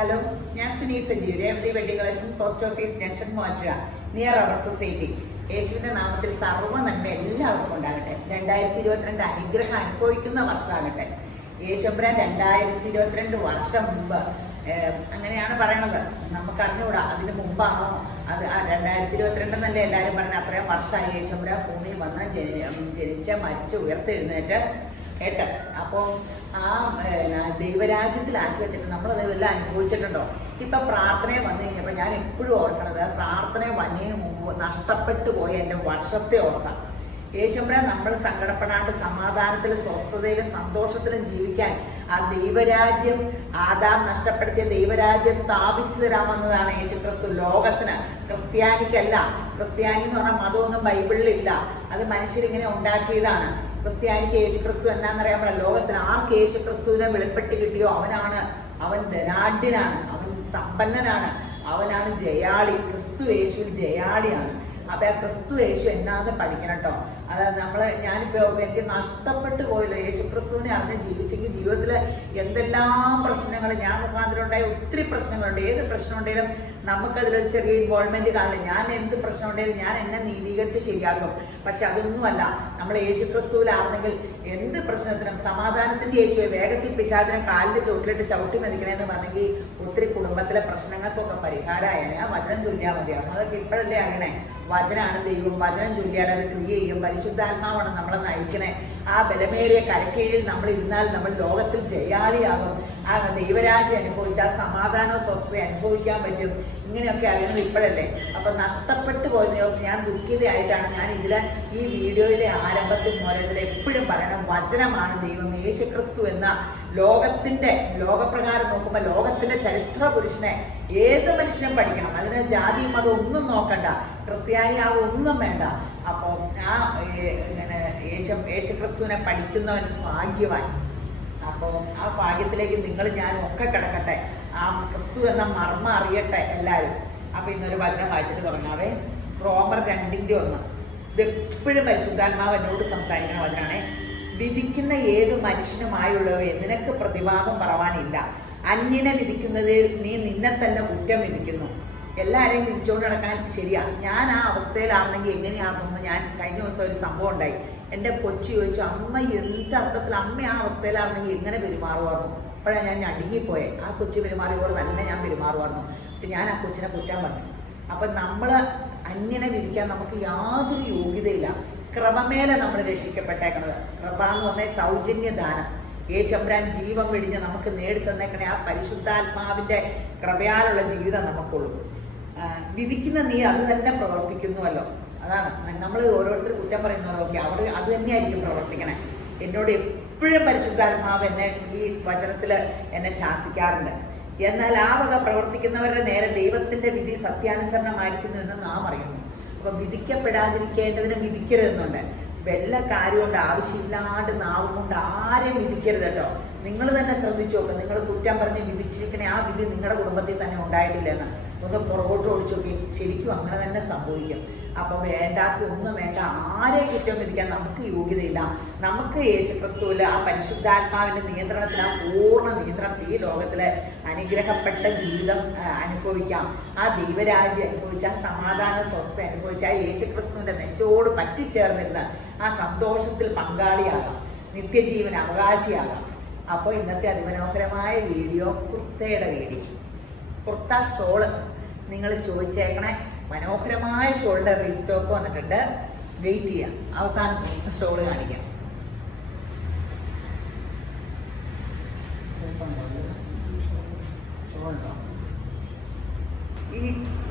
Hello, ഞാൻ Suni Sajeev, Revathi wedding collection, post office junction, Muvattupuzha, near our society. യേശുവിൻ്റെ നാമത്തിൽ സർവ്വ നന്മ എല്ലാവർക്കും ഉണ്ടാകട്ടെ. 2022 അനുഗ്രഹം അനുഭവിക്കുന്ന വർഷമാകട്ടെ. യേശുബ്രാൻ 2022 വർഷം മുമ്പ് അങ്ങനെയാണ് പറയണത്. നമുക്കറിഞ്ഞുകൂടാ അതിന് മുമ്പാണോ അത് 2022 എന്നല്ലേ എല്ലാവരും പറഞ്ഞത്. അത്രയും വർഷമായി യേശുബ്രാൻ ഭൂമിയിൽ വന്ന് ജനിച്ച് മരിച്ച് ഉയർത്തെഴുന്നേറ്റ് കേട്ട്. അപ്പോൾ ആ ദൈവരാജ്യത്തിലാക്കി വെച്ചിട്ട് നമ്മളത് എല്ലാം അനുഭവിച്ചിട്ടുണ്ടോ? ഇപ്പം പ്രാർത്ഥനയെ വന്നു കഴിഞ്ഞപ്പോൾ ഞാൻ എപ്പോഴും ഓർക്കണത്, പ്രാർത്ഥനയെ വന്നതിന് മുമ്പ് നഷ്ടപ്പെട്ടു പോയ എൻ്റെ വർഷത്തെ ഓർത്താം. യേശുബ്രാൻ നമ്മൾ സങ്കടപ്പെടാണ്ട് സമാധാനത്തിലും സ്വസ്ഥതയിലും സന്തോഷത്തിലും ജീവിക്കാൻ ആ ദൈവരാജ്യം, ആദാം നഷ്ടപ്പെടുത്തിയ ദൈവരാജ്യം സ്ഥാപിച്ചു തരാമെന്നതാണ് യേശുക്രിസ്തു ലോകത്തിന്. ക്രിസ്ത്യാനിക്കല്ല. ക്രിസ്ത്യാനി എന്ന് പറഞ്ഞാൽ മതമൊന്നും ബൈബിളിലില്ല, അത് മനുഷ്യരിങ്ങനെ ഉണ്ടാക്കിയതാണ്. ക്രിസ്ത്യാനിക്ക് യേശുക്രിസ്തു എന്നാന്നറിയാമോ? ലോകത്തിന് ആർക്ക് യേശുക്രിസ്തുവിനെ വെളിപ്പെട്ട് കിട്ടിയോ അവൻ ധനാഢ്യനാണ്, അവൻ സമ്പന്നനാണ്, അവനാണ് ജയാളി. ക്രിസ്തു യേശുവിൽ ജയാളിയാണ്. അപ്പം ആ ക്രിസ്തു യേശു എന്നാന്ന് പഠിക്കണം കേട്ടോ. അത് ഞാനിപ്പോൾ എനിക്ക് നഷ്ടപ്പെട്ടു പോയല്ലോ. യേശു ക്രിസ്തുവിനെ അറിഞ്ഞ് ജീവിച്ചെങ്കിൽ ജീവിതത്തിൽ എന്തെല്ലാം പ്രശ്നങ്ങൾ ഞാൻ മുഖാന്തരം ഉണ്ടായ ഒത്തിരി പ്രശ്നങ്ങളുണ്ട്. ഏത് പ്രശ്നം ഉണ്ടെങ്കിലും നമുക്കതിലൊരു ചെറിയ ഇൻവോൾവ്മെൻറ്റ് കാണില്ല. ഞാൻ എന്ത് പ്രശ്നം ഉണ്ടെങ്കിലും ഞാൻ എന്നെ നീതീകരിച്ച് ശരിയാക്കും. പക്ഷെ അതൊന്നുമല്ല, നമ്മൾ യേശു ക്രിസ്തുവിലാണെങ്കിൽ എന്ത് പ്രശ്നത്തിനും സമാധാനത്തിൻ്റെ യേശുവെ വേഗത്തിൽ പിശാചിനെ കാലിൻ്റെ ചോട്ടിലിട്ട് ചവിട്ടി മതിക്കണമെന്ന് പറഞ്ഞെങ്കിൽ ഒത്തിരി കുടുംബത്തിലെ പ്രശ്നങ്ങൾക്കൊക്കെ പരിഹാരമായ ഞാൻ വചനം ചൊല്ലിയാൽ മതിയാകും. അതൊക്കെ ഇപ്പോഴല്ലേ അറിയണേ. വചനാണ് ദൈവം. വചനം ചൊല്ലിയാൽ അത് ക്രിയ ചെയ്യും. പരിശുദ്ധാത്മാവാണ് നമ്മളെ നയിക്കണേ. ആ ബലമേറിയ കരക്കീഴിൽ നമ്മൾ ഇരുന്നാൽ നമ്മൾ ലോകത്തിൽ ജയാളിയാകും. ആ ദൈവരാജ്യം അനുഭവിച്ച് ആ സമാധാനവും സ്വസ്ഥത അനുഭവിക്കാൻ പറ്റും. ഇങ്ങനെയൊക്കെ അറിയുന്നത് ഇപ്പോഴല്ലേ. അപ്പം നഷ്ടപ്പെട്ടു പോയത് ഞാൻ ദുഃഖിതയായിട്ടാണ് ഞാൻ ഈ വീഡിയോയുടെ ആരംഭത്തിൽ മുതൽ എപ്പോഴും പറയണം, വചനമാണ് ദൈവം. യേശുക്രിസ്തു എന്ന ലോകപ്രകാരം നോക്കുമ്പോൾ ലോകത്തിൻ്റെ ചരിത്ര പുരുഷനെ ഏത് മനുഷ്യനും പഠിക്കണം. അതിന് ജാതിയും മതം ഒന്നും നോക്കണ്ട, ക്രിസ്ത്യാനിയാവും ഒന്നും വേണ്ട. അപ്പോൾ ആ യേശുക്രിസ്തുവിനെ പഠിക്കുന്നവൻ ഭാഗ്യവാൻ. അപ്പോൾ ആ ഭാഗ്യത്തിലേക്ക് നിങ്ങൾ ഞാനും ഒക്കെ കിടക്കട്ടെ. ആ ക്രിസ്തു എന്ന മർമ്മ അറിയട്ടെ എല്ലാവരും. അപ്പോൾ ഇന്നൊരു വചനം വായിച്ചിട്ട് തുടങ്ങാവേ. റോമർ 2:1. ഇതെപ്പോഴും പരിശുദ്ധാത്മാവ് എന്നോട് സംസാരിക്കുന്ന വചനമാണേ. വിധിക്കുന്ന ഏത് മനുഷ്യനുമായുള്ളവയെ നിനക്ക് പ്രതിവാദം പറവാനില്ല. അന്യനെ വിധിക്കുന്നതിൽ നീ നിന്നെ തന്നെ കുറ്റം വിധിക്കുന്നു. എല്ലാവരെയും വിധിച്ചുകൊണ്ട് നടക്കാൻ ശരിയാ. ഞാൻ ആ അവസ്ഥയിലാണെന്നെങ്കിൽ എങ്ങനെയാണെന്ന് ഞാൻ കഴിഞ്ഞ ദിവസം ഒരു സംഭവം ഉണ്ടായി. എൻ്റെ കൊച്ചി ചോദിച്ചു, അമ്മ എന്തർത്ഥത്തിൽ അമ്മ ആ അവസ്ഥയിലാണെന്നെങ്കിൽ എങ്ങനെ പെരുമാറുമായിരുന്നു? അപ്പോഴാണ് ഞാൻ അടുങ്ങിപ്പോയെ. ആ കൊച്ചു പെരുമാറിയപോലെ തന്നെ ഞാൻ പെരുമാറുമായിരുന്നു. അപ്പം ഞാൻ ആ കൊച്ചിനെ കുറ്റം പറഞ്ഞു. അപ്പം നമ്മൾ അന്യനെ വിധിക്കാൻ നമുക്ക് യാതൊരു യോഗ്യതയില്ല. കൃപമേലെ നമ്മൾ രക്ഷിക്കപ്പെട്ടേക്കണത്. കൃപ എന്ന് പറഞ്ഞാൽ സൗജന്യദാനം. യേശുബ്രാൻ ജീവൻ വെടിഞ്ഞ് നമുക്ക് നേടിത്തന്നേക്കണേ ആ പരിശുദ്ധാത്മാവിൻ്റെ കൃപയാലുള്ള ജീവിതം നമുക്കുള്ളൂ. വിധിക്കുന്ന നീ അത് തന്നെ പ്രവർത്തിക്കുന്നുവല്ലോ. അതാണ് നമ്മൾ ഓരോരുത്തർ കുറ്റം പറയുന്നവരൊക്കെ അവർ അത് തന്നെയായിരിക്കും പ്രവർത്തിക്കണേ. എന്നോട് എപ്പോഴും പരിശുദ്ധാത്മാവ് എന്നെ ഈ വചനത്തിൽ എന്നെ ശാസിക്കാറുണ്ട്. എന്നാൽ ആ വക പ്രവർത്തിക്കുന്നവരുടെ നേരെ ദൈവത്തിൻ്റെ വിധി സത്യാനുസരണമായിരിക്കുന്നു എന്ന് നാം അറിയുന്നു. അപ്പം വിധിക്കപ്പെടാതിരിക്കേണ്ടതിന് വിധിക്കരുതെന്നുണ്ട്. വല്ല കാര്യം കൊണ്ട് ആവശ്യമില്ലാണ്ട് നാവും കൊണ്ട് ആരെയും വിധിക്കരുത് കേട്ടോ. നിങ്ങൾ തന്നെ ശ്രദ്ധിച്ചു നോക്കുക. നിങ്ങൾ കുറ്റം പറഞ്ഞ് വിധിച്ചിരിക്കണേ ആ വിധി നിങ്ങളുടെ കുടുംബത്തിൽ തന്നെ ഉണ്ടായിട്ടില്ലെന്ന് ഒന്ന് പുറകോട്ട് ഓടിച്ചു നോക്കി. ശരിക്കും അങ്ങനെ തന്നെ സംഭവിക്കും. അപ്പം ഒന്നും വേണ്ട. ആരെയും കുറ്റം വിധിക്കാൻ നമുക്ക് യോഗ്യതയില്ല. നമുക്ക് യേശുക്രിസ്തുവിൽ ആ പരിശുദ്ധാത്മാവിൻ്റെ നിയന്ത്രണത്തിൽ, ആ പൂർണ്ണ നിയന്ത്രണത്തിൽ ഈ ലോകത്തിലെ അനുഗ്രഹപ്പെട്ട ജീവിതം അനുഭവിക്കാം. ആ ദൈവരാജ്യം അനുഭവിച്ച, ആ സമാധാന സ്വസ്ഥ അനുഭവിച്ച, ആ യേശുക്രിസ്തുവിൻ്റെ നെഞ്ചോട് പറ്റിച്ചേർന്നിരുന്ന ആ സന്തോഷത്തിൽ പങ്കാളിയാകാം, നിത്യജീവൻ അവകാശിയാകാം. അപ്പോൾ ഇന്നത്തെ അതിമനോഹരമായ വീഡിയോ കുർത്തയുടെ വീഡിയോ. കുർത്ത ഷോള് നിങ്ങൾ ചോദിച്ചേക്കണേ. മനോഹരമായ ഷോളിൻ്റെ റീസ്റ്റോക്ക് വന്നിട്ടുണ്ട്. വെയിറ്റ് ചെയ്യാം, അവസാനം ഷോള് കാണിക്കാം. ഷോളുണ്ടോ?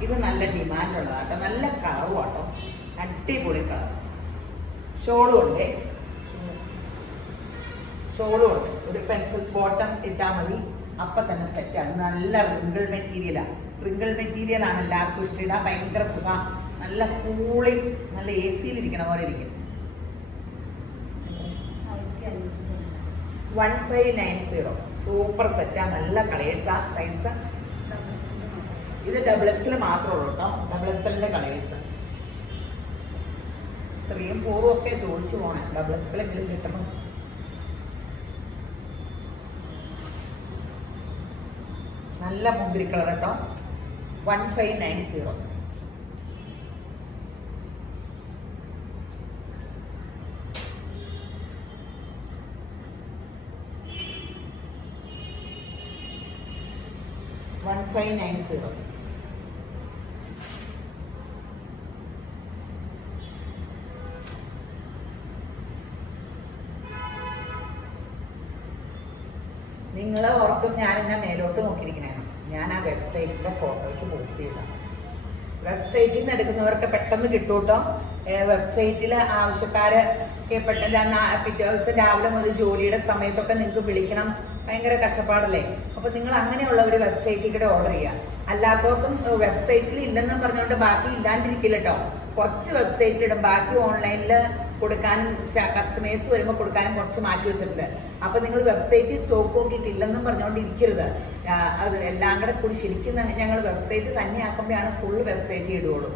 ഇത് നല്ല ഡിമാൻഡുള്ളതാട്ടോ. നല്ല കളറുവാട്ടോ, അടിപൊളി കളർ. ഷോളും ഉണ്ട്. ഒരു പെൻസിൽ ബോട്ടം ഇട്ടാൽ മതി, അപ്പം തന്നെ സെറ്റാണ്. നല്ല റിങ്കിൾ മെറ്റീരിയലാണ്. റിങ്കിൾ മെറ്റീരിയലാണ് എല്ലാവർക്കും ഇഷ്ടം. ഭയങ്കര സുഖം, നല്ല കൂളിങ്, നല്ല AC-ലിരിക്കണ പോലെ ഇരിക്കും. 1590. സൂപ്പർ സെറ്റാണ്. നല്ല കളേഴ്സാ. സൈസ് ഇത് XXL മാത്രമേ ഉള്ളൂ കേട്ടോ. XXLൻ്റെ കളേഴ്സ് 3 ഉം 4 ഒക്കെ ചോദിച്ചു പോകണം. XXL എങ്കിലും കിട്ടുമ്പോൾ നല്ല മുന്തിരി കളർ കേട്ടോ. 1590. നിങ്ങൾ ഓർക്കും ഞാൻ എന്നെ മേലോട്ട് നോക്കിയിരിക്കണേന്ന്. ഞാൻ ആ വെബ്സൈറ്റിന്റെ ഫോട്ടോയ്ക്ക് പോസ്റ്റ് ചെയ്തതാണ്. വെബ്സൈറ്റിൽ നിന്ന് എടുക്കുന്നവർക്ക് പെട്ടെന്ന് കിട്ടും കേട്ടോ. വെബ്സൈറ്റിൽ ആവശ്യക്കാര് പെട്ടെന്ന് പിറ്റേ ദിവസം രാവിലെ മുതൽ ജോലിയുടെ സമയത്തൊക്കെ നിങ്ങൾക്ക് വിളിക്കണം, ഭയങ്കര കഷ്ടപ്പാടല്ലേ. അപ്പോൾ നിങ്ങൾ അങ്ങനെയുള്ള ഒരു വെബ്സൈറ്റിൽ കൂടെ ഓർഡർ ചെയ്യുക. അല്ലാത്തവർക്കും വെബ്സൈറ്റിൽ ഇല്ലെന്നും പറഞ്ഞുകൊണ്ട് ബാക്കി ഇല്ലാണ്ടിരിക്കില്ല കേട്ടോ. കുറച്ച് വെബ്സൈറ്റിലിടും, ബാക്കി ഓൺലൈനിൽ കൊടുക്കാനും കസ്റ്റമേഴ്സ് വരുമ്പോൾ കൊടുക്കാനും കുറച്ച് മാറ്റി വെച്ചിട്ടുണ്ട്. അപ്പോൾ നിങ്ങൾ വെബ്സൈറ്റിൽ സ്റ്റോക്ക് നോക്കിയിട്ടില്ലെന്നും പറഞ്ഞുകൊണ്ട് ഇരിക്കരുത്. അത് എല്ലാം കൂടെ കൂടി ശരിക്കും ഞങ്ങൾ വെബ്സൈറ്റ് തന്നെ ആക്കുമ്പോഴാണ് ഫുൾ വെബ്സൈറ്റ് ഇടുകയുള്ളൂ.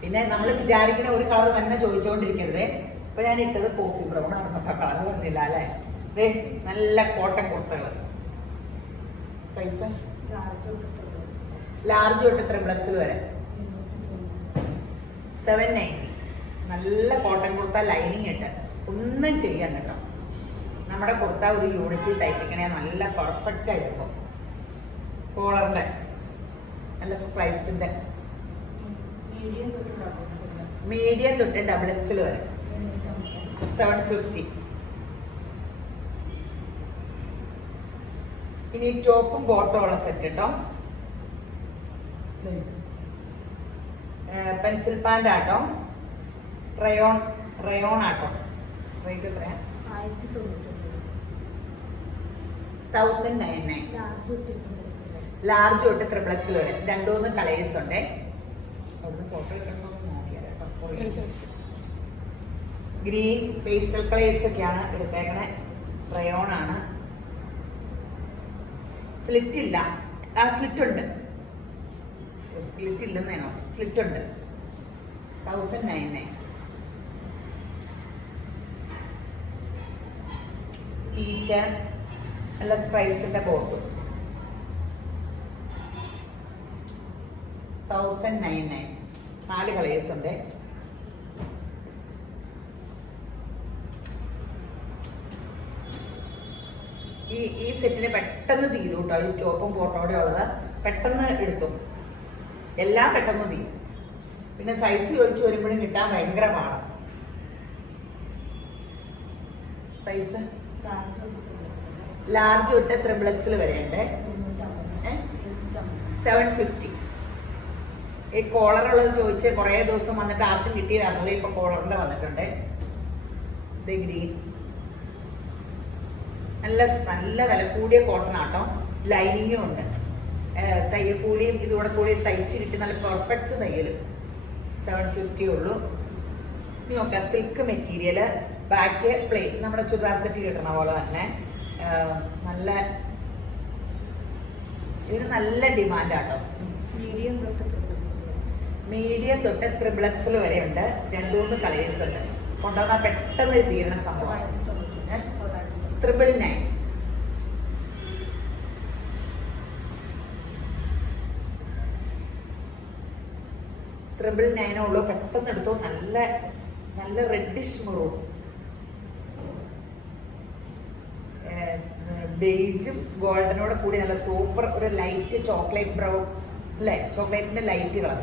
പിന്നെ നമ്മൾ വിചാരിക്കുന്ന ഒരു കളർ തന്നെ ചോദിച്ചുകൊണ്ടിരിക്കരുതേ. ഇപ്പൊ ഞാൻ ഇട്ടത് കോഫി ബ്രൗൺ ആയിരുന്നപ്പോ കളർ വന്നില്ല അല്ലേ. ദേ നല്ല കോട്ടൺ കുർത്തകൾ, സൈസ് ലാർജ് തൊട്ട് ത്രിബ്ലക്സിൽ വരെ 790. നല്ല കോട്ടൺ കുർത്ത, ലൈനിങ് ഇട്ട് ഒന്നും ചെയ്യാൻ കേട്ടോ. നമ്മുടെ കുർത്ത ഒരു യൂണിറ്റിൽ തയ്പ്പിക്കണേ നല്ല പെർഫെക്റ്റ് ആയിട്ട് ഇപ്പോൾ. കോളറിന്റെ നല്ല സ്പ്രൈസിന്റെ മീഡിയം തൊട്ട് ഡബിൾ എക്സിൽ വരെ 750. ഇനി ടോപ്പും ബോട്ടവും ഉള്ള സെറ്റ് കേട്ടോ. പെൻസിൽ പാൻ്റ് ആട്ടോ, റയോൺ ആട്ടോ. റേറ്റ് എത്രയാ? 1099. ലാർജ് തൊട്ട് ത്രിപ്ലക്സിൽ വരെ 2-3 കളേഴ്സ് ഉണ്ടേ. അവിടുന്ന് ഫോട്ടോ എടുക്കണമെന്ന് നോക്കിയാൽ കേട്ടോ. ഗ്രീൻ പേസ്റ്റൽ കളേഴ്സ് ഒക്കെയാണ് എടുത്തേക്കണേ. റയോൺ ആണ്. സ്ലിറ്റ് ഇല്ല. ആ സ്ലിറ്റ് ഉണ്ട്. സ്ലിറ്റ് ഇല്ലെന്നേനോ, സ്ലിറ്റ് ഉണ്ട്. 1099. പീച്ച് നല്ല സ്പ്രൈസിന്റെ ബോട്ടും 1099. 4 കളേഴ്സ് ഉണ്ട്. ഈ സെറ്റിന് പെട്ടെന്ന് തീരും കേട്ടോ. ഈ ടോപ്പും ബോട്ടോടെ ഉള്ളത് പെട്ടെന്ന് എടുത്തു, എല്ലാം പെട്ടെന്ന് തീരും. പിന്നെ സൈസ് ചോദിച്ചു വരുമ്പോഴും കിട്ടാൻ ഭയങ്കര പാടാണ്. സൈസ് ലാർജ് തൊട്ട് ത്രിബ്ലക്സിൽ വരെ ഉണ്ട്. 750. ഈ കോളറുള്ളത് ചോദിച്ച് കുറേ ദിവസം വന്നിട്ട് ആർക്കും കിട്ടിയതായിരുന്നത്. ഇപ്പൊ കോളറിന്റെ വന്നിട്ടുണ്ട്. ഇത് ഗ്രീൻ നല്ല വില കൂടിയ കോട്ടൺ ആട്ടോ. ലൈനിങ്ങും ഉണ്ട്. തയ്യൽക്കൂലിയും ഇതുകൂടെ കൂടി തയ്ച്ച് കിട്ടി നല്ല പെർഫെക്റ്റ് തയ്യൽ. 750 ഉള്ളൂ. ഇനി നോക്കാം, സിൽക്ക് മെറ്റീരിയൽ, ബാക്ക് പ്ലെയിൻ, നമ്മുടെ ചുരിദാർ സെറ്റ് കിട്ടണ പോലെ തന്നെ. നല്ല ഇതിന് നല്ല ഡിമാൻഡാട്ടോ. മീഡിയം തൊട്ട് ത്രിബ്ലക്സിൽ വരെ ഉണ്ട്. 2-3 കളേഴ്സ് ഉണ്ട്. കൊണ്ടുവന്നാൽ പെട്ടെന്ന് തീരണ സംഭവം. 999. ഉള്ളൂ. പെട്ടെന്ന് എടുത്തു. നല്ല റെഡിഷ് മെറൂൺ, ബേജും ഗോൾഡനോടെ കൂടി നല്ല സൂപ്പർ ഒരു ലൈറ്റ് ചോക്ലേറ്റ് ബ്രൗൺ അല്ലേ, ചോക്ലേറ്റിന്റെ ലൈറ്റ് കളർ.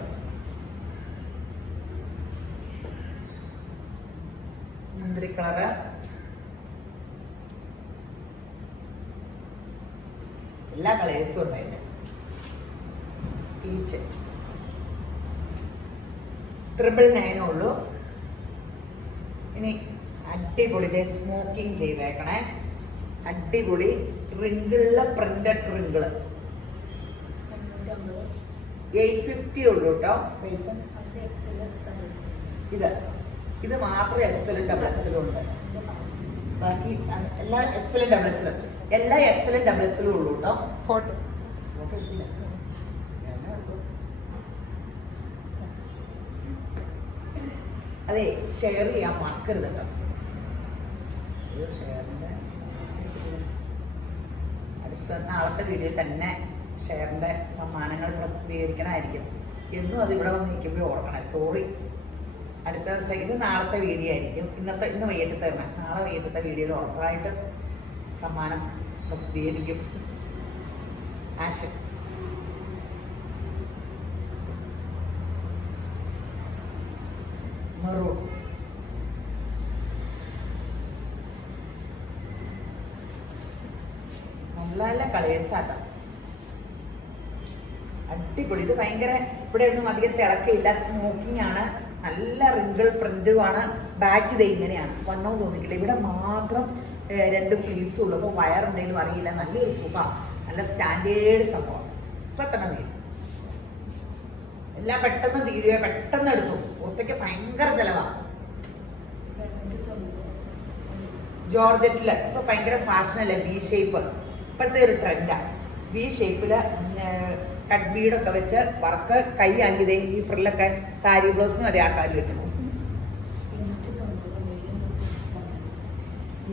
മുന്തിരി കളറ്, എല്ലാ കളേഴ്സും ഉണ്ട് അതിന്റെ. പീച്ച് 999 ഉള്ളൂ. ഇനി അടിപൊളി സ്മോക്കിംഗ് ചെയ്തേക്കണേ. അടിപൊളി റിങ്കിളിലെ പ്രിന്റഡ് റിങ്കിള് 850 ഉള്ളൂ കേട്ടോ. സൈസ് ഇത് മാത്രമേ എക്സലും ഡബിൾ എക്സലും ഉണ്ട്. ബാക്കി എല്ലാ എക്സലും ഡബിൾ എക്സലും ഡബിൾ എക്സലും ഉള്ളൂ കേട്ടോ. ഫോട്ടോ അതെ, ഷെയർ ചെയ്യാൻ മറക്കരുത് കേട്ടോ. ഷെയറിന്റെ നാളത്തെ വീഡിയോയിൽ തന്നെ ഷെയറിൻ്റെ സമ്മാനങ്ങൾ പ്രസിദ്ധീകരിക്കണമായിരിക്കും. എന്നും അത് ഇവിടെ വന്ന് നിൽക്കുമ്പോൾ ഓർക്കണേ, സോറി. അടുത്ത ദിവസം ഇത് നാളത്തെ വീഡിയോ ആയിരിക്കും. ഇന്ന് വൈകിട്ട് തരണം. നാളെ വൈകിട്ടത്തെ വീഡിയോയിൽ ഉറപ്പായിട്ട് സമ്മാനം പ്രസിദ്ധീകരിക്കും. ആശ മെറൂൺ നല്ല നല്ല കളേഴ്സാട്ടോ, അടിപൊളി. ഇത് ഭയങ്കര ഇവിടെ ഒന്നും അധികം തിളക്കയില്ല, സ്മോക്കിംഗ് ആണ്, നല്ല റിങ്കിൾ പ്രിന്റുമാണ്. ബാക്ക് ഇത് ഇങ്ങനെയാണ്, വണ്ണവും തോന്നിക്കില്ല. ഇവിടെ മാത്രം 2 ഫ്ലീസും ഉള്ളു. അപ്പോൾ വയറുണ്ടെങ്കിലും അറിയില്ല. നല്ലൊരു സുഖം, നല്ല സ്റ്റാൻഡേർഡ് സംഭവം. ഇപ്പം തന്നെ തീരും, എല്ലാം പെട്ടെന്ന് തീരുക, പെട്ടെന്ന് എടുത്തു. പുറത്തേക്ക് ഭയങ്കര ചിലവാണ്. ജോർജറ്റിൽ ഇപ്പൊ ഭയങ്കര ഫാഷനല്ലേ വി ഷേപ്പ്, ഇപ്പോഴത്തെ ഒരു ട്രെൻഡാണ്. വി ഷേപ്പില് കട്ട് ബീഡൊക്കെ വെച്ച് വർക്ക്, കൈ ആങ്കിതേ ഈ ഫ്രില്ലൊക്കെ സാരി ബ്ലൗസിന് വരെ ആൾക്കാർ വെക്കുന്നു.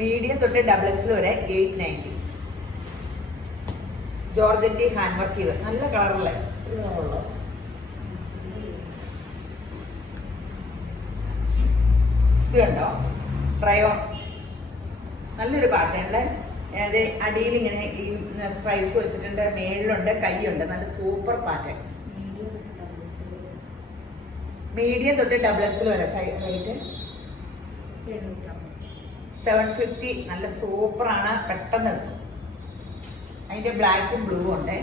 മീഡിയം തൊട്ട് XXL വരെ 890. ജോർജറ്റി ഹാൻഡ് വർക്ക് ചെയ്ത് നല്ല കളറല്ലേ. ഇത് കണ്ടോ, ട്രയോൺ, നല്ലൊരു പാറ്റേണില്. അതായത് അടിയിൽ ഇങ്ങനെ ഈ സ്പ്രൈസ് വെച്ചിട്ടുണ്ട്, മേളിലുണ്ട്, കൈയുണ്ട്. നല്ല സൂപ്പർ പാറ്റേൺ. മീഡിയം തൊട്ട് XXL വരെ റേറ്റ് 750. നല്ല സൂപ്പറാണ്, പെട്ടെന്ന് എടുത്തു. അതിന്റെ ബ്ലാക്കും ബ്ലൂ ഉണ്ട്.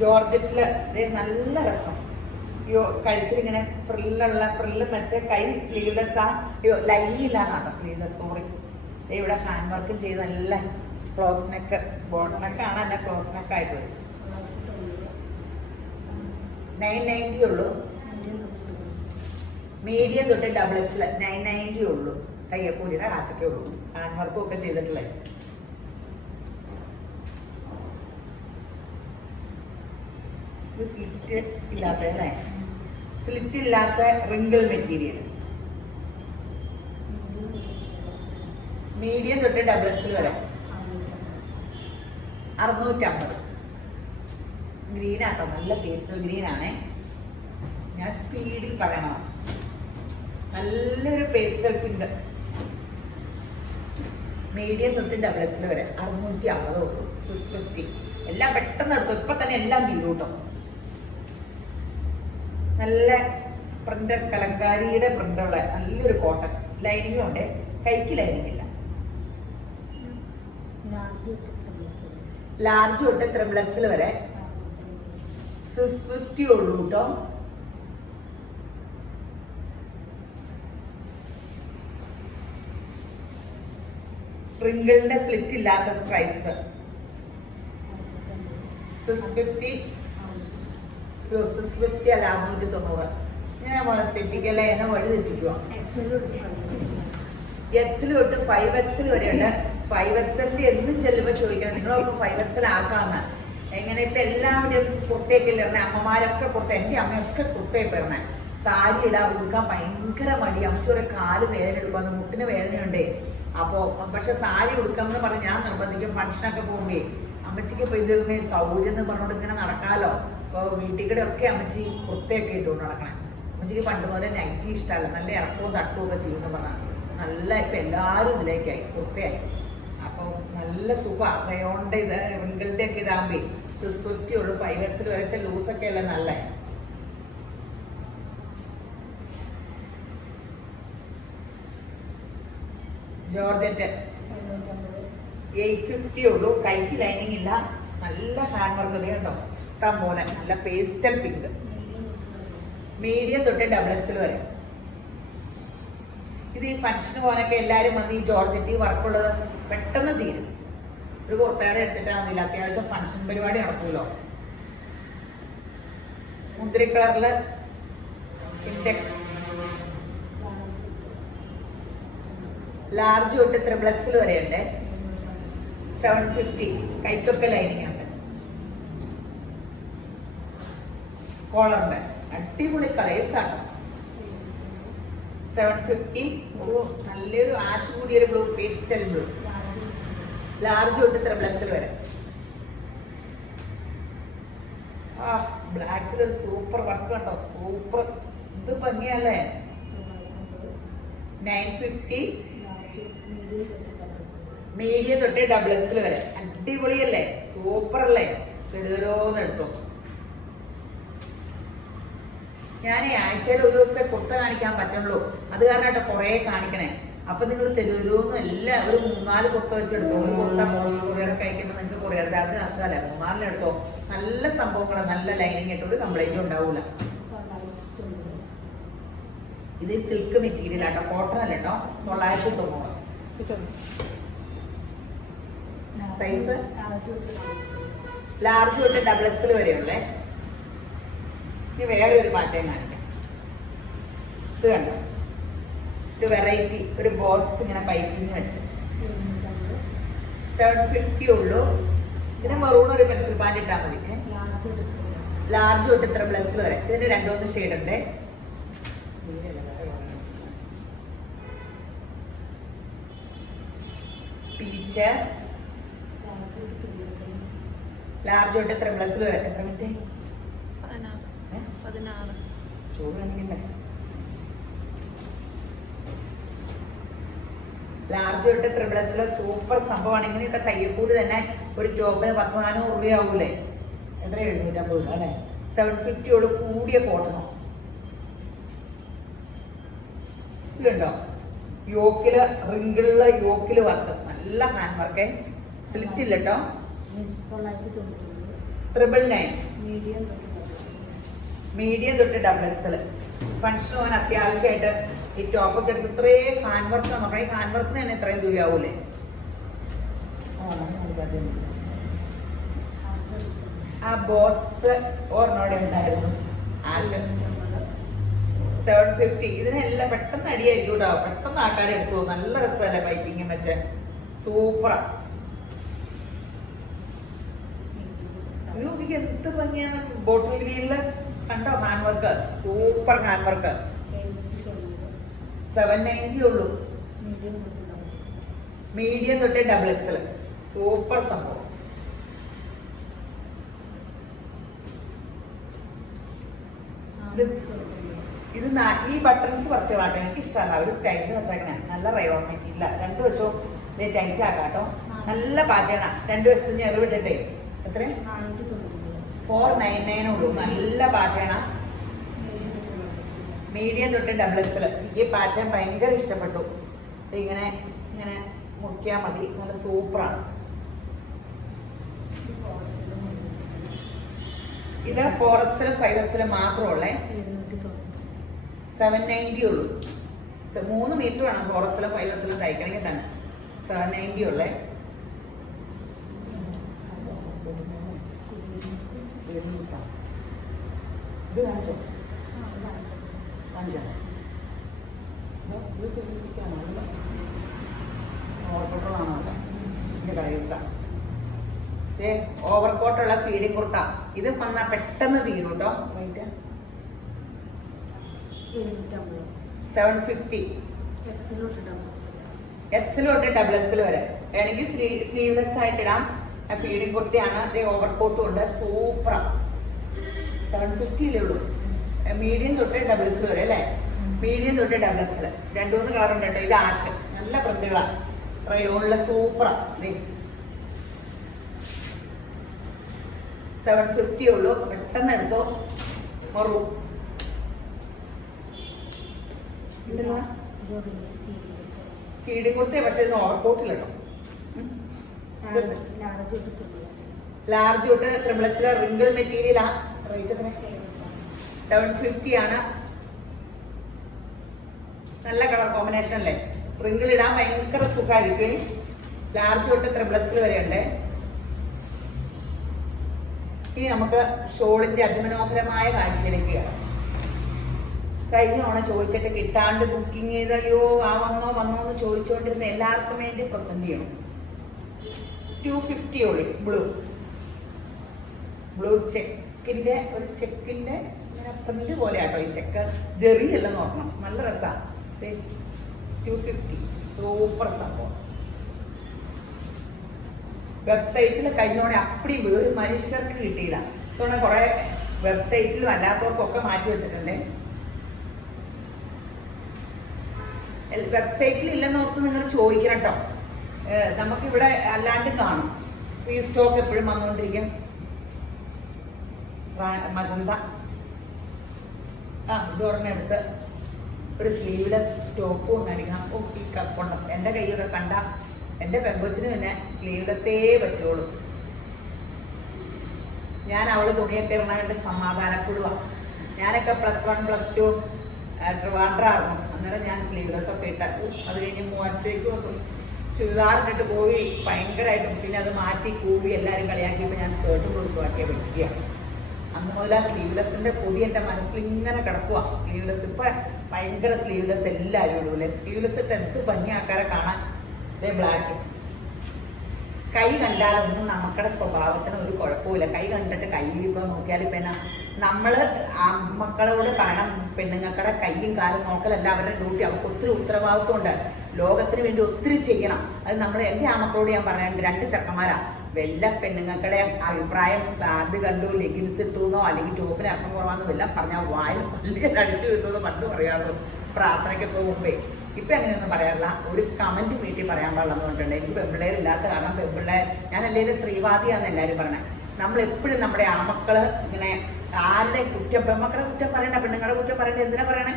ജോർജറ്റില് നല്ല രസം. അയ്യോ, കഴുത്തിൽ ഇങ്ങനെ ഫ്രില്ല് വെച്ച്, കൈ സ്ലീവ്ലെസ് ആ. അയ്യോ, ലൈനിങ് ഇല്ലാന്നാട്ടോ, സ്ലീവ്ലെസ്, സോറി. ഇവിടെ ഹാൻഡ് വർക്കും ചെയ്ത് നല്ല ക്ലോസ് നെക്ക്, ബോട്ട് നെക്ക് ആണ്, അല്ല ക്ലോസ് നെക്ക് ആയിട്ട് വരും. 990 ഉള്ളൂ. മീഡിയം തൊട്ട് XXL 990 ഉള്ളൂ. തയ്യക്കൂലിയുടെ കാശൊക്കെ ഉള്ളൂ. ഹാൻഡ് വർക്കും ഒക്കെ ചെയ്തിട്ടില്ലേ. സ്ലിറ്റ് ഇല്ലാത്ത അല്ലേ, സ്ലിറ്റ് ഇല്ലാത്ത റിങ്കിൾ മെറ്റീരിയൽ. മീഡിയം തൊട്ട് XXL വരെ 650. ഗ്രീൻ ആട്ടോ, നല്ല പേസ്റ്റൽ ഗ്രീൻ ആണേ. ഞാൻ സ്പീഡിൽ പറയണം. നല്ലൊരു പേസ്റ്റൽ പിങ്ക്. മീഡിയം തൊട്ട് XXL വരെ 650 ഉള്ളൂ. 650. എല്ലാം പെട്ടെന്ന് എടുത്തു, ഇപ്പൊ തന്നെ എല്ലാം തീരും കേട്ടോ. നല്ല പ്രിന്റഡ്, കലങ്കാരിയുടെ പ്രിന്റുള്ള നല്ലൊരു കോട്ടൺ. ലൈനിങ്ങും ഉണ്ട്, കൈക്ക് ലൈനിങ് ഇല്ല. ലാർജ് തൊട്ട് XXL വരെ 650 ഉള്ളൂ കേട്ടോ. റിങ്കിളിന്റെ സ്ലിറ്റ് ഇല്ലാത്ത സ്ട്രൈസ് 650. 650 അല്ല 690. ഇങ്ങനെ തെറ്റിക്കല, എന്നെ വഴി തെറ്റിക്കുക. XL തൊട്ട് 5XL വരെയുണ്ട്. 5XL എന്നും ചെല്ലുമ്പോൾ ചോദിക്കണം, നിങ്ങളൊക്കെ 5XL ആക്കാമെന്ന്. എങ്ങനെ ഇപ്പം എല്ലാവരും കുർത്തയൊക്കെ ഇടണേ, അമ്മമാരൊക്കെ കുർത്ത, എൻ്റെ അമ്മയൊക്കെ കുർത്തയൊക്കെ ഇടണേ. സാരി ഇടാൻ ഉടുക്കാൻ ഭയങ്കര മടി. അമ്മച്ചോടെ കാല് വേദന എടുക്കും, അത് മുട്ടിന് വേദനയുണ്ടേ. അപ്പോൾ പക്ഷെ സാരി ഉടുക്കാമെന്ന് പറഞ്ഞ് ഞാൻ നിർബന്ധിക്കും. ഫംഗ്ഷനൊക്കെ പോകുമ്പേ അമ്മച്ചിക്ക് ഇപ്പോൾ ഇതിന് സൗകര്യം എന്ന് പറഞ്ഞുകൊണ്ട് ഇങ്ങനെ നടക്കാമല്ലോ. ഇപ്പോൾ വീട്ടിൽ കൂടെ ഒക്കെ അമ്മച്ചി കുർത്തയൊക്കെ ഇട്ടുകൊണ്ട് നടക്കണേ. അമ്മച്ചിക്ക് പണ്ട് പോലെ നൈറ്റി ഇഷ്ടമല്ല, നല്ല ഇറക്കവും തട്ടവും ഒക്കെ ചെയ്യുമെന്ന് പറഞ്ഞാൽ നല്ല ഇപ്പം എല്ലാവരും ഇതിലേക്കായി, കുർത്തയായി. അപ്പോൾ നല്ല സുഖമാണ്. റയോണിൻ്റെ ഇത് റിങ്കിളിൻ്റെ ഒക്കെ ഇതാകുമ്പേ 650 ഉള്ളൂ. 5XL വരച്ച ലൂസൊക്കെ അല്ലേ നല്ല. ജോർജറ്റ് 850 ഉള്ളൂ. കൈക്ക് ലൈനിങ് ഇല്ല, നല്ല ഹാൻഡ് വർക്ക്. ഇത് കേട്ടോ, ഇഷ്ടം പോലെ നല്ല പേസ്റ്റൽ പിങ്ക്. മീഡിയം തൊട്ട് XXL വരെ. ഇത് ഈ ഫംഗ്ഷന് പോകാനൊക്കെ എല്ലാവരും വന്ന് ഈ ജോർജറ്റ് വർക്കുള്ളത് പെട്ടെന്ന് തീരും. ഒരു കുർത്തയുടെ എടുത്തിട്ടാവുന്നില്ല, അത്യാവശ്യം ഫംഗ്ഷൻ പരിപാടി നടക്കുമല്ലോ. മുന്തിരി കളറില് ലാർജ് തൊട്ട് XXL വരെയുണ്ട്. 750. കൈക്കൊക്കെ ലൈനിങ് ഉണ്ട്. കോളറിന്റെ അടിപൊളി കളേഴ്സാണ്. 750. ഒരു നല്ലൊരു ആഷ് കൂടിയൊരു ബ്ലൂ, പേസ്റ്റൽ ബ്ലൂ. ലാർജ് തൊട്ട് ത്രിബിൾ എക്സൽ വരെ. ആ ബ്ലാക്കിലൊരു സൂപ്പർ വർക്ക് കണ്ടോ, സൂപ്പർ. ഇത് ഭംഗിയല്ലേ. 950. മീഡിയം തൊട്ട് ഡബിൾ എക്സൽ വരെ. അടിപൊളിയല്ലേ, സൂപ്പർ അല്ലേ. തെരുവരോന്ന് എടുത്തു. ഞാൻ ഈ ആഴ്ചയിൽ ഒരു ദിവസത്തെ കുർത്ത കാണിക്കാൻ പറ്റുള്ളൂ, അത് കാരണമായിട്ട് കുറേ കാണിക്കണേ. അപ്പൊ നിങ്ങൾ തെരുവരോന്നും എല്ലാം ഒരു 3-4 കുർത്ത വെച്ചെടുത്തോ. ഒരു കുർത്ത പോസ്റ്റൽ കൊറിയറൊക്കെ അയക്കുമ്പോൾ നിങ്ങൾക്ക് കൊറിയർ ചാർജ് നഷ്ടമല്ലേ. 3-4 എടുത്തോ. നല്ല സംഭവങ്ങളാണ്, നല്ല ലൈനിങ് ആയിട്ട് ഒരു കംപ്ലൈന്റും ഉണ്ടാവൂല. ഇത് സിൽക്ക് മെറ്റീരിയൽ ആട്ടോ, കോട്ടൺ അല്ല കേട്ടോ. 990. സൈസ് ലാർജ് തൊട്ട് ഡബിൾ എക്സൽ വരെയുള്ളേ. ഇനി വേറെ ഒരു പാറ്റേൺ കാണിക്കാം. ഇത് കണ്ടോ, ഒരു വെറൈറ്റി, ഒരു ബോക്സ് ഇങ്ങനെ പൈപ്പിങ് വെച്ച് 750 ഉള്ളൂ. ഇതിന് മെറൂൺ ഒരു പെൻസിൽ പാൻറ് ഇട്ടാൽ മതി. ലാർജ് തൊട്ട് ത്രിബിൾ എക്സൽ വരെ. ഇതിന് 2-3 ഷെയ്ഡ് ഉണ്ട്. പീച്ച് ലാർജ് തൊട്ട് ത്രിബിൾ എക്സൽ വരെ. എത്ര മിനിറ്റ്? 16. ചോറ് കാണിക്കണ്ടേ. ലാർജ് തൊട്ട് ത്രിബിൾ എക്സൽ സൂപ്പർ സംഭവമാണ്. ഇങ്ങനെയൊക്കെ തയ്യക്കൂട് തന്നെ ഒരു ടോപ്പിന് 10-400 രൂപയാവൂലേ. എത്ര? 750 രൂപ അല്ലേ. 750 ഉള്ളു. കൂടിയ കോട്ടണോ. ഇതുണ്ടോ, യോക്കില് റിങ്കിളുള്ള യോക്കില് വർക്ക്, നല്ല ഹാൻഡ് വർക്ക്. സ്ലിറ്റ് ഇല്ല കേട്ടോ. 999. മീഡിയം തൊട്ട് ഡബിൾ എക്സൽ. ഫംഗ്ഷൻ പോകാൻ അത്യാവശ്യമായിട്ട് ഈ ടോപ്പൊക്കെ എടുത്ത് ഇത്രയും ഹാൻഡ് വർക്ക് ആണ്. ഈ ഹാൻഡ് വർക്കിന് തന്നെ ഇത്രയും രൂപയാവൂലേ. ആ ബോക്സ് ഓർമ്മയോടെ ഉണ്ടായിരുന്നു. ആഷ് 750. ഇതിനെല്ലാം പെട്ടെന്ന് അടിയായിരിക്കും കേട്ടോ. പെട്ടെന്ന് ആൾക്കാരെടുത്തു. നല്ല രസമല്ലേ പൈപ്പിങ്ങും വെച്ച്, സൂപ്പറാ. ഇത് എന്ത് ഭംഗിയാണ്. ബോട്ടിൽ ഗ്രീനില് കണ്ടോ hand work, super hand work. 790 ഉള്ളൂ. മീഡിയം തൊട്ട് ഡബിൾ എക്സൽ. സൂപ്പർ സംഭവം. ഇത് ഈ ബട്ടൺസ് കുറച്ച് കാട്ടോ, എനിക്ക് ഇഷ്ടമല്ല. ഒരു സ്റ്റൈലിൽ വെച്ചേക്കണേ. നല്ല റയോൺ മെറ്റീരിയല. 2 വശവും ഇത് ടൈറ്റ് ആക്കാട്ടോ. നല്ല പാറ്റേണ. 2 വശത്ത് ഞെറിവിട്ടിട്ടേ. എത്ര? 499 ഉള്ളൂ. നല്ല പാറ്റേണ. മീഡിയം തൊട്ട് ഡബിൾ എക്സൽ. എനിക്ക് ഈ പാറ്റേൺ ഭയങ്കര ഇഷ്ടപ്പെട്ടു. ഇങ്ങനെ ഇങ്ങനെ മുക്കിയാൽ മതി. നല്ല സൂപ്പറാണ്. ഇത് 4XL 5XL മാത്രമുള്ളേ. 790 ഉള്ളൂ. 3 മീറ്റർ വേണം 4XL 5XL തയ്ക്കണമെങ്കിൽ തന്നെ. 790 ഉള്ളേ. ഇത് കാണിച്ചോ, കാണിച്ചോ. ഓവർകോട്ടാണോ അല്ലേ. ഇത് കളേഴ്സാ. ഓവർകോട്ടുള്ള ഫീഡിങ് കുർത്ത. ഇത് വന്നാൽ പെട്ടെന്ന് തീരും കേട്ടോ. റേറ്റ് 750. എക്സൽ തൊട്ട് ഡബിൾ എക്സൽ വരെ വേണമെങ്കിൽ സ്ലീവ്ലെസ് ആയിട്ട് ഇടാം. ഫീഡിങ് കുർത്തിയാണ്. അതേ ഓവർകോട്ടും ഉണ്ട്. സൂപ്പറാ. 750 ഉള്ളൂ. മീഡിയം തൊട്ട് ഡബിൾ എക്സൽ വരെ അല്ലേ. മീഡിയം തൊട്ട് ഡബിൾ എക്സൽ. 2-3 കളർ ഉണ്ട് കേട്ടോ. ഇത് ആഷ്. നല്ല പ്രിന്റുകളാണ്. റയോണിലെ സൂപ്പറാ. 750 ഉള്ളൂ. പെട്ടെന്ന് എടുത്തോ. മറു ഫീഡിങ് കുർത്തിയ. പക്ഷെ ഇതിന് ഓവർകോട്ടില്ല കേട്ടോ. ലാർജ് തൊട്ട് ത്രിബിൾ എക്സൽ റിങ്കിൾ മെറ്റീരിയലാ. റേറ്റ് എത്ര? 750 ആണ്. നല്ല കളർ കോമ്പിനേഷൻ അല്ലേ. റിങ്കിൾ ഇടാൻ ഭയങ്കര സുഖമായിരിക്കും. ലാർജ് തൊട്ട് ത്രിബിൾ എക്സൽ വരെ ഉണ്ട്. ഇനി നമുക്ക് ഷോളിന്റെ അതിമനോഹരമായ കാഴ്ചയിലേക്ക് കയറാം. കഴിഞ്ഞ ഓണം ചോദിച്ചിട്ട് കിട്ടാണ്ട് ബുക്കിംഗ് ചെയ്തല്ലോ, ആ വന്നോ എന്ന് ചോദിച്ചുകൊണ്ടിരുന്ന എല്ലാവർക്കും വേണ്ടി പ്രസന്റ് ചെയ്യണം. 250 ഉള്ളി. ബ്ലൂ ചെക്കിന്റെ ഒരു ചെക്കിന്റെ ഇങ്ങനെ പ്രിന്റ് പോലെ ആട്ടോ. ഈ ചെക്ക് ജെറി എല്ലാം നോക്കണം. നല്ല രസമാണ്. 250 സൂപ്പർ സംഭവം. വെബ്സൈറ്റിൽ കഴിഞ്ഞോടെ അപ്പടി വേറെ മനുഷ്യർക്ക് കിട്ടിയില്ല. ഇതോടെ കുറെ വെബ്സൈറ്റിലും അല്ലാത്തവർക്കൊക്കെ മാറ്റി വെച്ചിട്ടുണ്ട്. വെബ്സൈറ്റിൽ ഇല്ലെന്നോർത്ത് നിങ്ങൾ ചോദിക്കണം കേട്ടോ. നമുക്കിവിടെ അല്ലാണ്ട് കാണും. റീസ്റ്റോക്ക് എപ്പോഴും വന്നുകൊണ്ടിരിക്കും. മജന്ത ഇത് പറഞ്ഞെടുത്ത് ഒരു സ്ലീവ്ലെസ് ടോപ്പും കാണിക്കണം. ഓ ഈ കപ്പുണ്ട്. എൻ്റെ കൈയൊക്കെ കണ്ട എൻ്റെ പെങ്കൊച്ചിന് പിന്നെ സ്ലീവ്ലെസ്സേ പറ്റുള്ളൂ. ഞാൻ അവള് തുണിയൊക്കെ ഇടണ വേണ്ടി സമാധാനപ്പെടുക. ഞാനൊക്കെ +1 +2 ട്രിവാൻഡ്രായിരുന്നു. അന്നേരം ഞാൻ സ്ലീവ്ലെസ് ഒക്കെ ഇട്ട. അത് കഴിഞ്ഞ് മൂവാറ്റേക്ക് വന്നു ചുരിദാറിട്ടിട്ട് പോയി ഭയങ്കരമായിട്ടും. പിന്നെ അത് മാറ്റി കൂവി എല്ലാവരും കളിയാക്കിയപ്പോൾ ഞാൻ സ്കേർട്ടും ബ്ലൗസും ആക്കിയ വെക്കുക. അന്ന് മുതൽ ആ സ്ലീവ്ലെസ്സിൻ്റെ പൊതി എൻ്റെ മനസ്സിൽ ഇങ്ങനെ കിടക്കുക. സ്ലീവ്ലെസ് ഇപ്പം ഭയങ്കര സ്ലീവ്ലെസ് എല്ലാവരും ഇടൂല്ലേ. സ്ലീവ്ലെസ് ഇട്ട് എന്ത് ഭംഗി ആൾക്കാരെ കാണാൻ. ഇതേ ബ്ലാക്ക്. കൈ കണ്ടാലൊന്നും നമുക്കുടെ സ്വഭാവത്തിന് ഒരു കുഴപ്പമില്ല. കൈ കണ്ടിട്ട് കൈ ഇപ്പം നോക്കിയാൽ ഇപ്പം എന്നാ നമ്മൾ മക്കളോട് പറയണം, പെണ്ണുങ്ങൾക്കടെ കൈയും കാലും നോക്കലല്ല അവരുടെ ഡ്യൂട്ടി. അവർക്ക് ഒത്തിരി ഉത്തരവാദിത്വമുണ്ട്. ലോകത്തിന് വേണ്ടി ഒത്തിരി ചെയ്യണം. അത് നമ്മൾ എൻ്റെ മക്കളോട് ഞാൻ പറയാനുണ്ട്. 2 ചെറുക്കന്മാരാ. വല്ല പെണ്ണുങ്ങൾക്കടെ അഭിപ്രായം അത് കണ്ടു ലെഗിൻസ് ഇട്ടുന്നോ അല്ലെങ്കിൽ ടോപ്പിന് ഇറക്കം കുറവാന്നോ എല്ലാം പറഞ്ഞാൽ വായിൽ പള്ളി അടിച്ചു കിട്ടുമെന്ന് പണ്ട് പറയാറുള്ളൂ പ്രാർത്ഥനയ്ക്കൊക്കെ മുമ്പേ. ഇപ്പം അങ്ങനെയൊന്നും പറയാറില്ല. ഒരു കമൻറ്റ് വീട്ടിൽ പറയാൻ പാടില്ലെന്ന് പറഞ്ഞിട്ടുണ്ട്. എനിക്ക് പെൺപിള്ളേരില്ലാത്ത കാരണം പെൺപിള്ളേർ ഞാൻ അല്ലെങ്കിൽ സ്ത്രീവാദിയാണെന്ന് എല്ലാവരും പറയണേ. നമ്മളെപ്പോഴും നമ്മുടെ ആമക്കൾ ഇങ്ങനെ ആരുടെ കുറ്റം, പെൺമക്കളെ കുറ്റം പറയണ്ട, പെണ്ണുങ്ങളുടെ കുറ്റം പറയണ്ട, എന്തിനാ പറയണേ?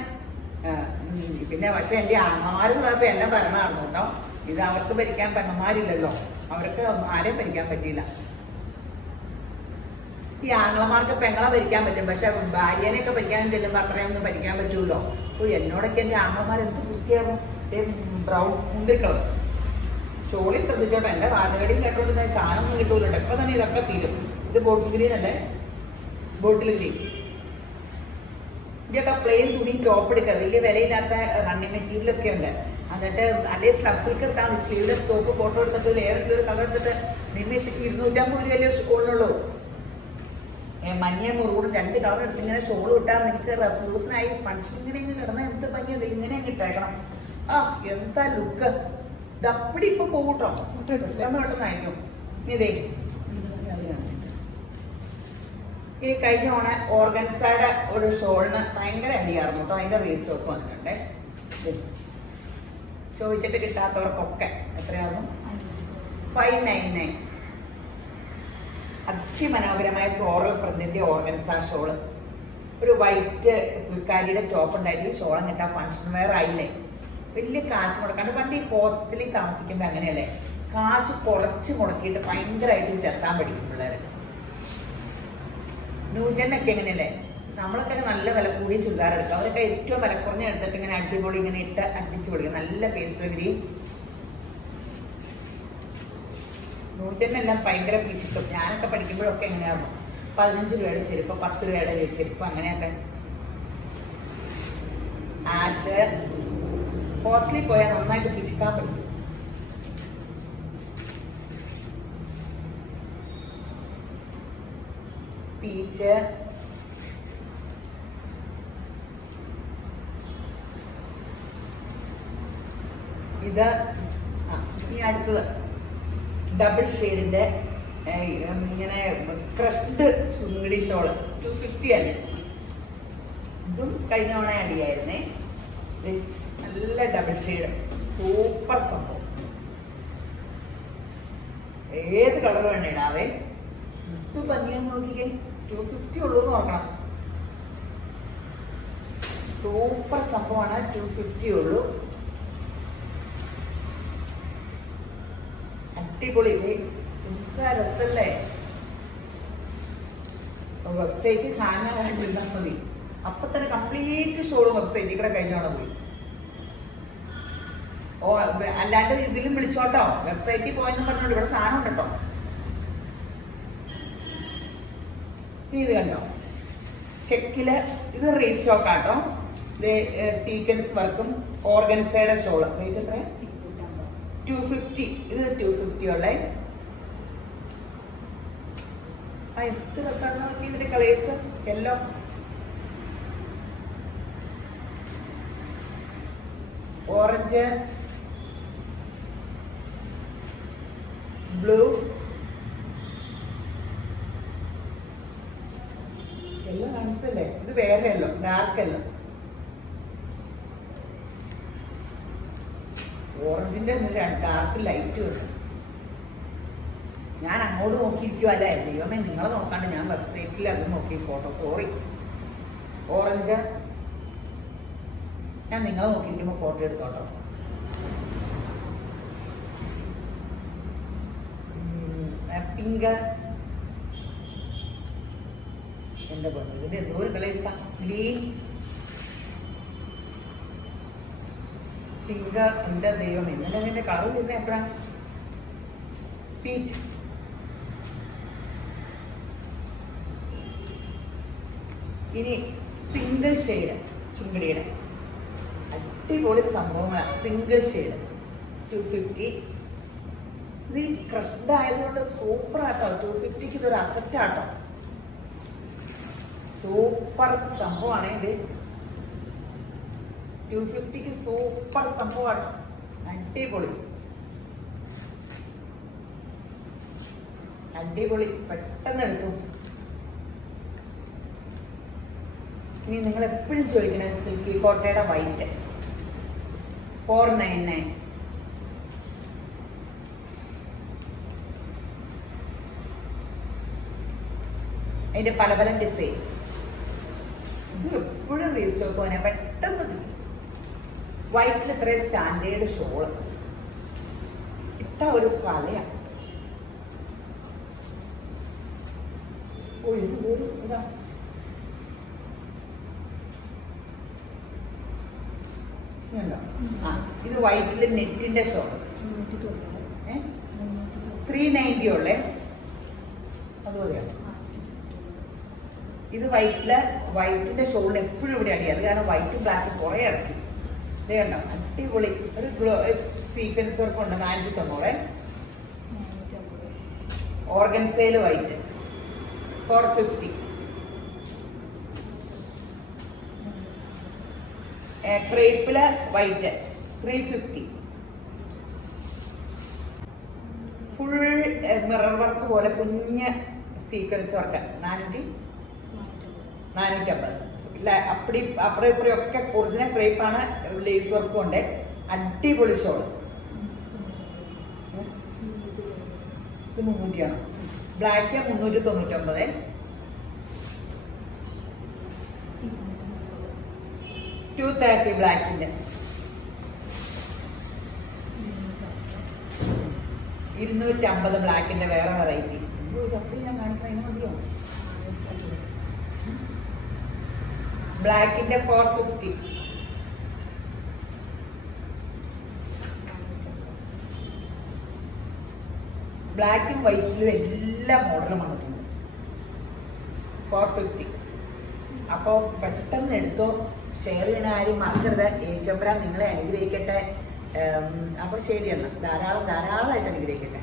പിന്നെ പക്ഷെ എൻ്റെ അമ്മമാരും കുഴപ്പം എന്നെ ഭരണമായിരുന്നു കേട്ടോ. ഇത് അവർക്ക് ഭരിക്കാൻ പെണ്ണന്മാരില്ലല്ലോ. അവർക്ക് ആരെയും ഭരിക്കാൻ പറ്റിയില്ല. ഈ ആംഗ്ലമാർക്ക് പെങ്ങളെ ഭരിക്കാൻ പറ്റും, പക്ഷെ ഭാര്യനെയൊക്കെ ഭരിക്കാൻ ചെല്ലുമ്പോൾ അത്രയൊന്നും ഭരിക്കാൻ പറ്റുമല്ലോ. അപ്പോൾ എന്നോടൊക്കെ എൻ്റെ ആംഗ്ലമാർ എന്ത് കുസ്തിയായിരുന്നു. ബ്രൗൺ മുന്തിരിക്കളർ ഷോളി ശ്രദ്ധിച്ചോട്ടെ. എൻ്റെ വാചകടിയും കേട്ടോണ്ടിരുന്ന സാധനമൊന്നും കിട്ടൂലുണ്ട്. ഇപ്പം തന്നെ ഇതൊക്കെ തീരും. ഇത് ബോട്ടിൽ ഗ്രീൻ അല്ലേ? Bottle green. ഇതൊക്കെ പ്ലെയിൻ തുണി ടോപ്പ് എടുക്കുക. വലിയ വിലയില്ലാത്ത റണ്ണിങ് മെറ്റീരിയലൊക്കെ ഉണ്ട്. എന്നിട്ട് അല്ലെങ്കിൽ സ്ലബ് സിൽക്ക് എടുത്താൽ മതി. സ്ലീവ്ലെസ് ടോപ്പ് ഫോട്ടോ എടുത്തിട്ട് ഏതെങ്കിലും ഒരു കളർ എടുത്തിട്ട് നിമിഷം 250 രൂപയല്ലേ ഷോളിനുള്ളൂ. മഞ്ഞ മുറുകൂടും 2 കളർ എടുത്ത് ഇങ്ങനെ ഷോൾ ഇട്ടാൽ നിങ്ങൾക്ക് റെഫ്യൂസിനായി ഫംഗ്ഷൻ ഇങ്ങനെ കിടന്നാൽ എന്ത് ഭംഗിയത്. ഇങ്ങനെ ഇട്ടേക്കണം. എന്താ ലുക്ക്. ഇതപ്പടി ഇപ്പം പോകൂട്ടോ. പെട്ടെന്നായിരിക്കും. ഇതേ ഇനി കഴിഞ്ഞ ഓർഗൻസയുടെ ഒരു ഷോളിന് ഭയങ്കര അടിയായിരുന്നു കേട്ടോ. അതിൻ്റെ റീസ്റ്റോക്ക് വന്നിട്ടുണ്ടേ. ചോദിച്ചിട്ട് കിട്ടാത്തവർക്കൊക്കെ എത്രയായിരുന്നു? 599. അതിമനോഹരമായ ഫ്ലോറൽ പ്രിന്റിന്റെ ഓർഗൻസ ഷോള്. ഒരു വൈറ്റ് ഫുൾക്കാരിയുടെ ടോപ്പ് ഉണ്ടായിട്ട് ഈ ഷോളം കിട്ടാൻ ഫംഗ്ഷൻ വെയർ ആയില്ലേ. വലിയ കാശ് മുടക്കാണ്ട്. പണ്ട് ഈ ഹോസ്റ്റലിൽ താമസിക്കുമ്പോൾ അങ്ങനെയല്ലേ, കാശ് കുറച്ച് മുടക്കിയിട്ട് ഭയങ്കരമായിട്ട് ചെത്താൻ പഠിക്കും പിള്ളേർ. ന്യൂജനൊക്കെ എങ്ങനെയല്ലേ, നമ്മളൊക്കെ നല്ല വില കൂടിയ ചുരിദാർ എടുക്കുക. അവരൊക്കെ ഏറ്റവും വില കുറഞ്ഞ എടുത്തിട്ട് ഇങ്ങനെ അടിപൊളി ഇങ്ങനെ ഇട്ട് അടിച്ചു കൊടുക്കുക. നല്ല പേസ്റ്റ് ഗ്രീ. ന്യൂജനെല്ലാം ഭയങ്കര പിശുക്കും. ഞാനൊക്കെ പഠിക്കുമ്പോഴൊക്കെ എങ്ങനെയായിരുന്നു 15 രൂപയുടെ ചെരുപ്പ്, 10 രൂപയുടെ ചെരുപ്പ്, അങ്ങനെയൊക്കെ. ആഷ് ഹോസ്റ്റലിൽ പോയാൽ നന്നായിട്ട് പിശുക്കാൻ പഠിക്കും. പീച്ച്, ഇത് ഇനി അടുത്തത് ഡബിൾ ഷെയ്ഡിന്റെ ഇങ്ങനെ ക്രഷ്ഡ് ചുങ്ങടി ഷോള് 250 ആണ്. ഇതും കഴിഞ്ഞ തവണ അടിയായിരുന്നേ. നല്ല ഡബിൾ ഷെയ്ഡ് സൂപ്പർ സംഭവം. ഏത് കളർ വേണ്ട ഇടാവേ. ഇത് ഭംഗിയെന്ന് നോക്കിക്കേ. 250 ഉള്ളൂ എന്ന് നോക്കണം. സൂപ്പർ സംഭവമാണ്. 250 ഉള്ളൂ. അടിപൊളി. എന്താ രസല്ലേ. വെബ്സൈറ്റ് ഹാങ് ആവാണ്ടിരുന്നാൽ മതി. അപ്പൊ തന്നെ കംപ്ലീറ്റ് ഷോള് വെബ്സൈറ്റിൽ കൂടെ കഴിഞ്ഞോണം പോയി. അല്ലാണ്ട് ഇതിലും വിളിച്ചോട്ടോ. വെബ്സൈറ്റിൽ പോയെന്ന് പറഞ്ഞോണ്ട് ഇവിടെ സാധനം ഉണ്ട് കേട്ടോ. ഇത് കണ്ടോ, ചെക്കില്. ഇത് റീസ്റ്റോക്ക് ആട്ടോ. ഇത് സീക്വൻസ് വർക്കും ഓർഗൻസയുടെ ഷോള്. റേറ്റ് എത്ര? 250. ഇത് 250 ഉള്ളേ. എന്ത് രസമാണ് നോക്കി ഇതിന്റെ colours. Yellow orange, blue, yellow കാണിച്ചതല്ലേ, ഇത് വേറെ യെല്ലോ, ഡാർക്ക് യെല്ലോ. ഓറഞ്ചിന്റെ ഡാർക്ക് ലൈറ്റ് ഉണ്ട്. ഞാൻ അങ്ങോട്ട് നോക്കിയിരിക്കുവല്ലേ, ദൈവമേ നിങ്ങളെ നോക്കാണ്ട് ഞാൻ വെബ്സൈറ്റിൽ അത് നോക്കി ഫോട്ടോ. സോറി. ഓറഞ്ച് ഞാൻ നിങ്ങളെ നോക്കിയിരിക്കുമ്പോൾ ഫോട്ടോ എടുത്തോട്ടോ. പിങ്ക്, എന്റെ പൊന്നു ഇതിന്റെ എന്തോ ഒരു കളേഴ്സാ. ഗ്രീൻ, പിങ്ക്, എന്റെ ദൈവം ഇന്നലെ അതിന്റെ കളർ വരുന്നത് എപ്പോഴാണ്? പീച്ച്, ഇനി സിംഗിൾ ഷെയ്ഡ് ചുങ്കടിയുടെ അടിപൊളി സംഭവങ്ങളാണ്. Single shade 250. ഇത് ക്രഷ്ഡ് ആയതുകൊണ്ട് സൂപ്പർ ആട്ടോ. 250ക്ക് ഇതൊരു അസറ്റ് ആട്ടോ. സൂപ്പർ സംഭവമാണ് ഇത്. 250ക്ക് സൂപ്പർ സംഭവമാണ്. അടിപൊളി അടിപൊളി. പെട്ടെന്ന് എടുത്തു. ഇനി നിങ്ങൾ എപ്പോഴും ചോദിക്കണേ സിൽക്കി കോട്ടയുടെ വൈറ്റ് 499. അതിന്റെ പല പല ഡിസൈൻ. ഇത് എപ്പോഴും റീസ്റ്റോക്ക് പോകാൻ പെട്ടെന്ന് തീരും. വൈറ്റിൽ ഇത്രയും സ്റ്റാൻഡേർഡ് ഷോള് ഇട്ട ഒരു കലയാണ്. ഓ ഇത് ഇതാ ഇത് വൈറ്റില് നെറ്റിന്റെ ഷോള് 390 ഉള്ളേ. അതുപോലെയാണ് ഇത്. വൈറ്റിന്റെ ഷോളിന് എപ്പോഴും ഇവിടെ അടി. അത് കാരണം വൈറ്റ് ബ്ലാക്ക് കുറെ ഇറക്കി. ഇത് കണ്ടോ അടിപൊളി ഒരു സീക്വൻസ് വർക്ക് ഉണ്ട്. 490. ഓർഗൻസയില് വൈറ്റ് 450. ക്രേപ്പില് വൈറ്റ് 350. ഫുൾ മിറർ വർക്ക് പോലെ കുഞ്ഞ് സീക്വൻസ് വർക്ക് 450. ഇല്ല അപ്പടി അപ്പുറം ഇപ്പുറം ഒക്കെ ഒറിജിനൽ ക്രേപ്പാണ്. ലേസ് വർക്കും ഉണ്ട്. അടിപൊളി ഷോള്. ഇത് 300 ബ്ലാക്ക് 399. $230 ബ്ലാക്കിന്റെ. 250 ബ്ലാക്കിന്റെ വേറെ വെറൈറ്റി. ഇതപ്പോൾ ഞാൻ കാണിക്കണം. അതിന് മതിയോ? ബ്ലാക്കിന്റെ 450. ബ്ലാക്കും വൈറ്റിലും എല്ലാ മോഡലും വന്നിട്ടുണ്ട്. 450. അപ്പോൾ പെട്ടെന്ന് എടുത്തോ. ഷെയർ ചെയ്യണ ആരും മറക്കരുത്. യേശുമ്പരാൻ നിങ്ങളെ അനുഗ്രഹിക്കട്ടെ. അപ്പോൾ ശരി എന്നാൽ ധാരാളമായിട്ട് അനുഗ്രഹിക്കട്ടെ.